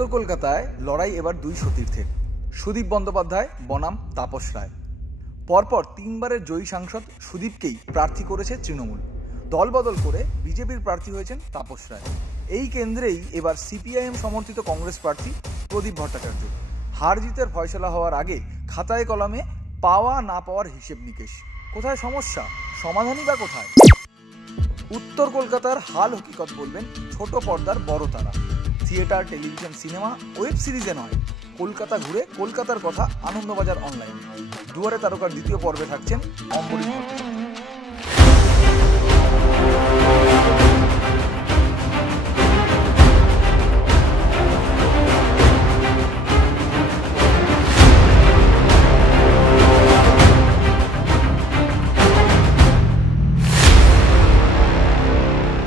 উত্তর কলকাতায় লড়াই এবার দুই সতীর্থের, সুদীপ বন্দ্যোপাধ্যায় বনাম তাপস রায়। পরপর তিনবারের জয়ী সাংসদ সুদীপকেই প্রার্থী করেছে তৃণমূল, দলবদল করে বিজেপির প্রার্থী হয়েছেন তাপস রায়। এই কেন্দ্রেই এবার সিপিআইএম সমর্থিত কংগ্রেস প্রার্থী প্রদীপ ভট্টাচার্য। হার জিতের ফয়সলা হওয়ার আগে খাতায় কলমে পাওয়া না পাওয়ার হিসেব নিকেশ। কোথায় সমস্যা, সমাধানই বা কোথায়? উত্তর কলকাতার হাল হকিকত বলবেন ছোট পর্দার বড় তারা। থিয়েটার, টেলিভিশন, সিনেমা, ওয়েব সিরিজে নয়, কলকাতা ঘুরে কলকাতার কথা আনন্দবাজার অনলাইনে। দুয়ারে তারকার দ্বিতীয় পর্বে থাকছেন অম্বরীশ ভট্টাচার্য।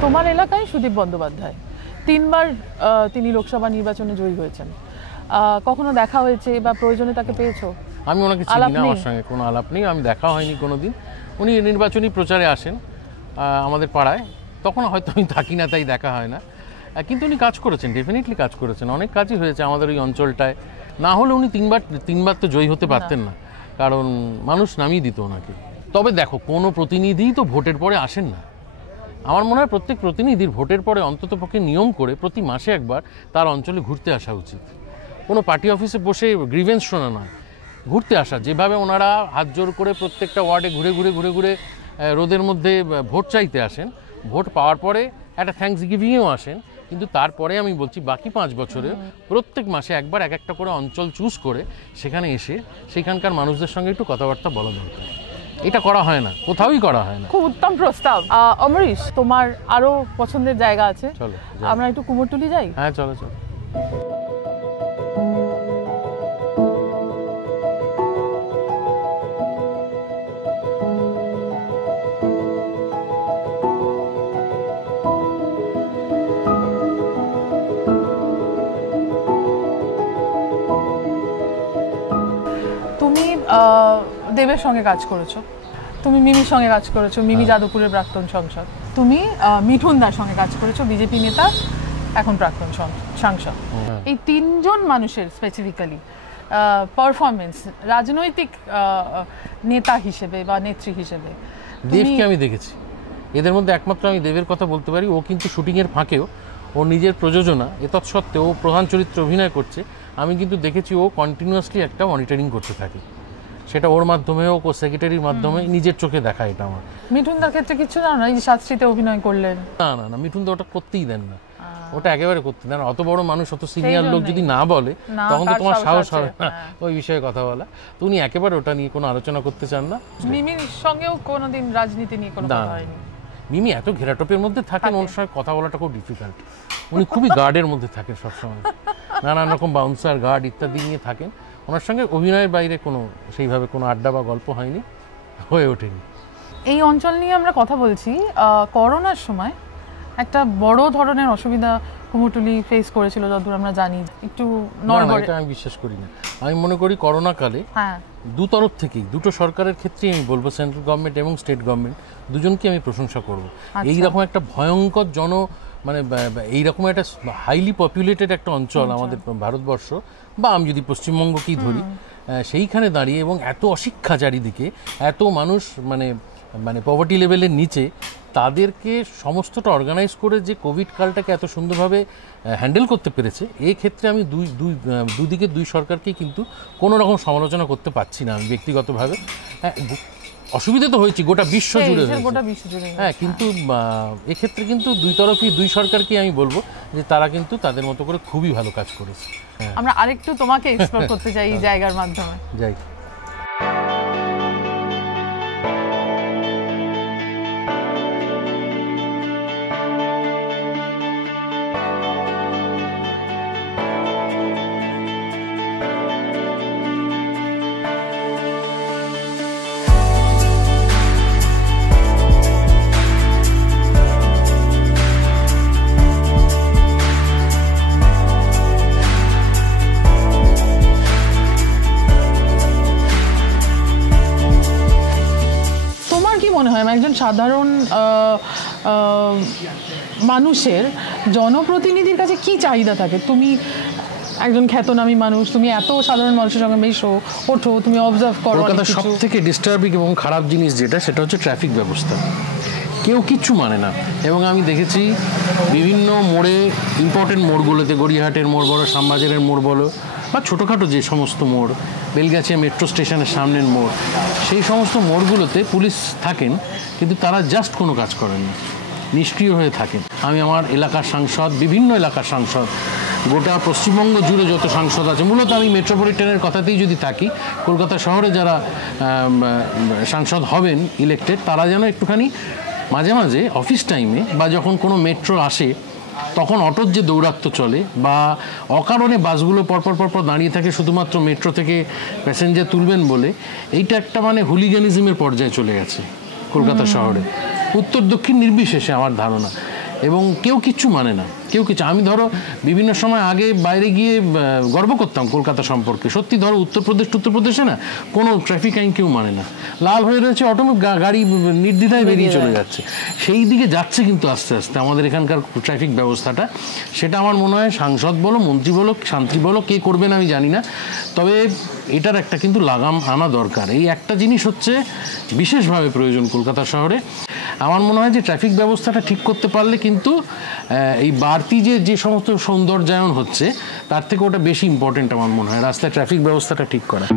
তোমার এলাকায় সুদীপ বন্দ্যোপাধ্যায় তিনবার তিনি লোকসভা নির্বাচনে জয়ী হয়েছেন। কখনো দেখা হয়েছে বা প্রয়োজনে তাকে পেয়েছো? আমি ওনাকে চিনি না, আমার সঙ্গে কোনো আলাপ নেই, আমি দেখা হয়নি কোনোদিন। উনি নির্বাচনী প্রচারে আসেন আমাদের পাড়ায়, তখন হয়তো আমি থাকি না, তাই দেখা হয় না। কিন্তু উনি কাজ করেছেন, ডেফিনেটলি কাজ করেছেন, অনেক কাজই হয়েছে আমাদের ওই অঞ্চলটায়। না হলে উনি তিনবার তো জয়ী হতে পারতেন না, কারণ মানুষ নামিয়ে দিত ওনাকে। তবে দেখো, কোনো প্রতিনিধিই তো ভোটের পরে আসেন না। আমার মনে হয় প্রত্যেক প্রতিনিধির ভোটের পরে অন্ততপক্ষে নিয়ম করে প্রতি মাসে একবার তার অঞ্চলে ঘুরতে আসা উচিত। কোনো পার্টি অফিসে বসে গ্রিভেন্স শোনা নয়, ঘুরতে আসা। যেভাবে ওনারা হাত জোর করে প্রত্যেকটা ওয়ার্ডে ঘুরে রোদের মধ্যে ভোট চাইতে আসেন, ভোট পাওয়ার পরে একটা থ্যাঙ্কস গিভিংয়েও আসেন, কিন্তু তারপরে আমি বলছি বাকি 5 বছরে প্রত্যেক মাসে একবার এক একটা করে অঞ্চল চুজ করে সেখানে এসে সেখানকার মানুষদের সঙ্গে একটু কথাবার্তা বলা দরকার। এটা করা হয় না, কোথাওই করা হয় না। খুব উত্তম প্রস্তাব। অমরিশ, তোমার আরো পছন্দের জায়গা আছে, চলো আমরা একটু কুমোরটুলি যাই। হ্যাঁ চলো চলো। তুমি দেবের সঙ্গে কাজ করেছো, তুমি মিমির সঙ্গে কাজ করেছো, মিমি যাদবপুরের প্রাক্তন সাংসদ। তুমি মিঠুন দার সঙ্গে কাজ করেছো, বিজেপি নেতা, এখন প্রাক্তন সাংসদ। এই তিনজন মানুষের স্পেসিফিক্যালি পারফরমেন্স রাজনৈতিক নেতা হিসেবে বা নেত্রী হিসেবে, দেবকে আমি দেখেছি। এদের মধ্যে একমাত্র আমি দেবের কথা বলতে পারি, ও কিন্তু শুটিংয়ের ফাঁকেও ও নিজের প্রযোজনা এতৎসত্ত্বেও ও প্রধান চরিত্রে অভিনয় করছে। আমি কিন্তু দেখেছি ও কন্টিনিউয়াসলি একটা মনিটরিং করতে থাকে, সেটা ওর মাধ্যমে হোক, ও সেক্রেটারির মাধ্যমে, নিজের চোখে দেখা। এটা আমার মিঠুন দার ক্ষেত্রে কিছু জানো না? এই যে শাস্ত্রীতে অভিনয় করলেন। না, মিঠুন দা ওটা করতেই দেন না, ওটা একেবারে করতে দেন। অত বড় মানুষ, অত সিনিয়র লোক যদি না বলে, তখন তো তোমার সাহস হবে না ওই বিষয়ে কথা বলা। তো উনি একেবারে ওটা নিয়ে কোনো আলোচনা করতে চান না। মিমির সঙ্গেও কোনোদিন রাজনীতি নিয়ে কোনো কথা হয়নি। মিমি এত ঘেরাটোপের মধ্যে থাকেন, ওর সঙ্গে কথা বলাটা খুব ডিফিকাল্ট। উনি খুবই গার্ডের মধ্যে থাকেন সবসময়, নানান রকম বাউন্সার, গার্ড ইত্যাদি নিয়ে থাকেন। ওনার সঙ্গে অভিনয়ের বাইরে কোনো সেইভাবে কোনো আড্ডা বা গল্প হয়নি, হয়ে ওঠেনি। এই অঞ্চল নিয়ে আমরা কথা বলছি। করোনার সময় একটা বড় ধরনের অসুবিধা কুমোরটুলি ফেস করেছিল যতদূর আমরা জানি। একটু নড়বড়ে, এটা আমি বিশ্বাস করি না। আমি মনে করি করোনা কালে দু তরফ থেকেই, দুটো সরকারের ক্ষেত্রেই আমি বলবো, সেন্ট্রাল গভর্নমেন্ট এবং স্টেট গভর্নমেন্ট দুজনকে আমি প্রশংসা করব। এইরকম একটা ভয়ঙ্কর এইরকম একটা হাইলি পপুলেটেড একটা অঞ্চল আমাদের ভারতবর্ষ, বা আমি যদি পশ্চিমবঙ্গকেই ধরি, সেইখানে দাঁড়িয়ে এবং এত অশিক্ষা চারিদিকে, এত মানুষ মানে পভার্টি লেভেলের নিচে, তাদেরকে সমস্তটা অর্গানাইজ করে যে কোভিড কালটাকে এত সুন্দরভাবে হ্যান্ডেল করতে পেরেছে, এই ক্ষেত্রে আমি দুদিকে দুই সরকারকেই কিন্তু কোনো রকম সমালোচনা করতে পারছি না আমি ব্যক্তিগতভাবে। অসুবিধা তো হয়েছে গোটা বিশ্ব জুড়ে, হ্যাঁ, কিন্তু এক্ষেত্রে কিন্তু দুই তরফই, দুই সরকারকেই আমি বলবো যে তারা কিন্তু তাদের মতো করে খুবই ভালো কাজ করেছে। আমরা আরেকটু তোমাকে এক্সপ্লোর করতে চাই এই জায়গার মাধ্যমে। যাই। একজন সাধারণ মানুষের জনপ্রতিনিধির কাছে কি চাহিদা থাকে? তুমি একজন খ্যাতনামী মানুষ, তুমি এত সাধারণ মানুষের সঙ্গে মেশো, ওঠো, তুমি অবজার্ভ করো। কলকাতার সব থেকে ডিস্টার্বিং এবং খারাপ জিনিস যেটা, সেটা হচ্ছে ট্রাফিক ব্যবস্থা। কেউ কিচ্ছু মানে না। এবং আমি দেখেছি বিভিন্ন মোড়ে, ইম্পর্টেন্ট মোড়গুলোতে, গড়িয়াহাটের মোড় বলো, শ্যামবাজারের মোড় বলো, বা ছোটোখাটো যে সমস্ত মোড়, বেলগাছিয়া মেট্রো স্টেশনের সামনের মোড়, সেই সমস্ত মোড়গুলোতে পুলিশ থাকেন, কিন্তু তারা জাস্ট কোনো কাজ করেন না, নিষ্ক্রিয় হয়ে থাকেন। আমি আমার এলাকার সাংসদ, বিভিন্ন এলাকার সাংসদ, গোটা পশ্চিমবঙ্গ জুড়ে যত সাংসদ আছে, মূলত আমি মেট্রোপলিটনের কথাতেই যদি থাকি, কলকাতা শহরে যারা সাংসদ হবেন ইলেক্টেড, তারা যেন একটুখানি মাঝে মাঝে অফিস টাইমে বা যখন কোনো মেট্রো আসে তখন অটোর যে দৌরাত্ম্য চলে বা অকারণে বাসগুলো পরপর দাঁড়িয়ে থাকে শুধুমাত্র মেট্রো থেকে প্যাসেঞ্জার তুলবেন বলে, এইটা একটা মানে হুলিগানিজমের পর্যায়ে চলে গেছে কলকাতা শহরে, উত্তর দক্ষিণ নির্বিশেষে আমার ধারণা। এবং কেউ কিচ্ছু মানে না, কেউ কিছু। আমি ধরো বিভিন্ন সময় আগে বাইরে গিয়ে গর্ব করতাম কলকাতা সম্পর্কে। সত্যি ধরো উত্তরপ্রদেশে না কোনো ট্রাফিক আইন কেউ মানে না, লাল হয়ে রয়েছে, গাড়ি নির্দ্বিধায় বেরিয়ে চলে যাচ্ছে। সেই দিকে যাচ্ছে কিন্তু আস্তে আস্তে আমাদের এখানকার ট্রাফিক ব্যবস্থাটা। সেটা আমার মনে হয় সাংসদ বলো, মন্ত্রী বলো, শান্তি বলো, কে করবেন আমি জানি না, তবে এটার একটা কিন্তু লাগাম আনা দরকার। এই একটা জিনিস হচ্ছে বিশেষভাবে প্রয়োজন কলকাতা শহরে। আমার মনে হয় যে ট্রাফিক ব্যবস্থাটা ঠিক করতে পারলে কিন্তু এই বাড়তি যে সমস্ত সৌন্দর্যায়ন হচ্ছে তার থেকে ওটা বেশি ইম্পর্টেন্ট আমার মনে হয়, রাস্তায় ট্রাফিক ব্যবস্থাটা ঠিক করা।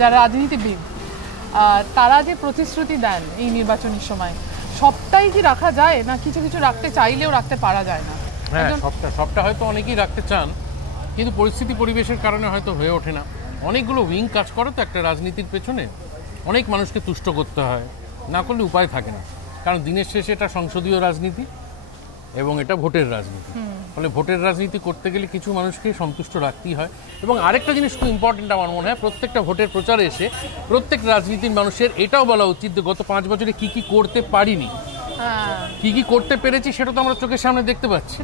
যারা রাজনীতিবিদ তারা যে প্রতিশ্রুতি দেন এই নির্বাচনের সময়, সবটাই কি রাখা যায়, না কিছু কিছু রাখতে চাইলেও রাখতে পারা যায় না? হ্যাঁ, সবটা হয়তো অনেকেই রাখতে চান, কিন্তু পরিস্থিতি পরিবেশের কারণে হয়তো হয়ে ওঠে না। অনেকগুলো উইং কাজ করে তো একটা রাজনীতির পেছনে, অনেক মানুষকে তুষ্ট করতে হয়, না করলে উপায় থাকে না। কারণ দিনের শেষে এটা সংসদীয় রাজনীতি এবং এটা ভোটের রাজনীতি, ফলে ভোটের রাজনীতি করতে গেলে কিছু মানুষকে সন্তুষ্ট রাখতেই হয়। এবং আরেকটা জিনিস খুব ইম্পর্টেন্ট আমার মনে হয়, প্রত্যেকটা ভোটের প্রচারে এসে প্রত্যেক রাজনীতির মানুষের এটাও বলা উচিত যে গত 5 বছরে কি কি করতে পারিনি, কি কি করতে পেরেছি সেটা তো আমরা চোখের সামনে দেখতে পাচ্ছি।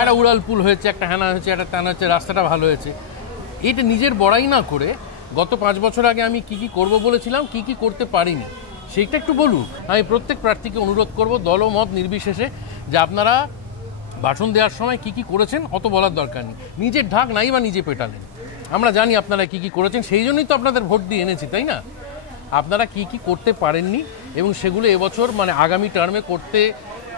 একটা উড়াল পুল হয়েছে, একটা হ্যানা হয়েছে, একটা টানা হচ্ছে, রাস্তাটা ভালো হয়েছে। এটা নিজের বড়াই না করে গত 5 বছর আগে আমি কি কি করব বলেছিলাম, কি কি করতে পারিনি সেইটা একটু বলুন। আমি প্রত্যেক প্রার্থীকে অনুরোধ করব দলমত নির্বিশেষে যে আপনারা ভাষণ দেওয়ার সময় কি কি করেছেন অত বলার দরকার নেই, নিজের ঢাক নাই বা নিজে পেটালেন। আমরা জানি আপনারা কি কি করেছেন, সেই জন্যই তো আপনাদের ভোট দিয়ে এনেছি, তাই না? আপনারা কি কি করতে পারেননি এবং সেগুলো এবছর মানে আগামী টার্মে করতে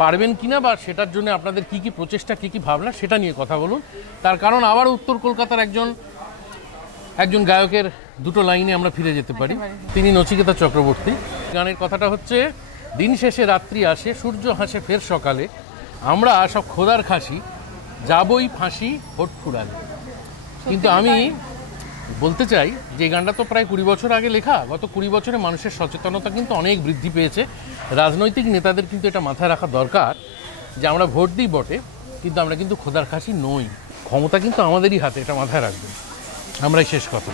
পারবেন কিনা, বা সেটার জন্য আপনাদের কি কি প্রচেষ্টা, কি কি ভাবনা, সেটা নিয়ে কথা বলুন। তার কারণ আবার উত্তর কলকাতার একজন গায়কের দুটো লাইনে আমরা ফিরে যেতে পারি। তিনি নচিকেতা চক্রবর্তী। গানের কথাটা হচ্ছে, দিন শেষে রাত্রি আসে, সূর্য হাসে ফের সকালে, আমরা সব খোদার খাসি, যাবই ফাঁসি ভোট ফুরালে। কিন্তু আমি বলতে চাই যে গানটা তো প্রায় 20 বছর আগে লেখা। গত 20 বছরে মানুষের সচেতনতা কিন্তু অনেক বৃদ্ধি পেয়েছে। রাজনৈতিক নেতাদের কিন্তু এটা মাথায় রাখা দরকার যে আমরা ভোট দিই বটে, কিন্তু আমরা কিন্তু খোদার খাসি নই, ক্ষমতা কিন্তু আমাদেরই হাতে, এটা মাথায় রাখবেন। আমরাই শেষ কথা।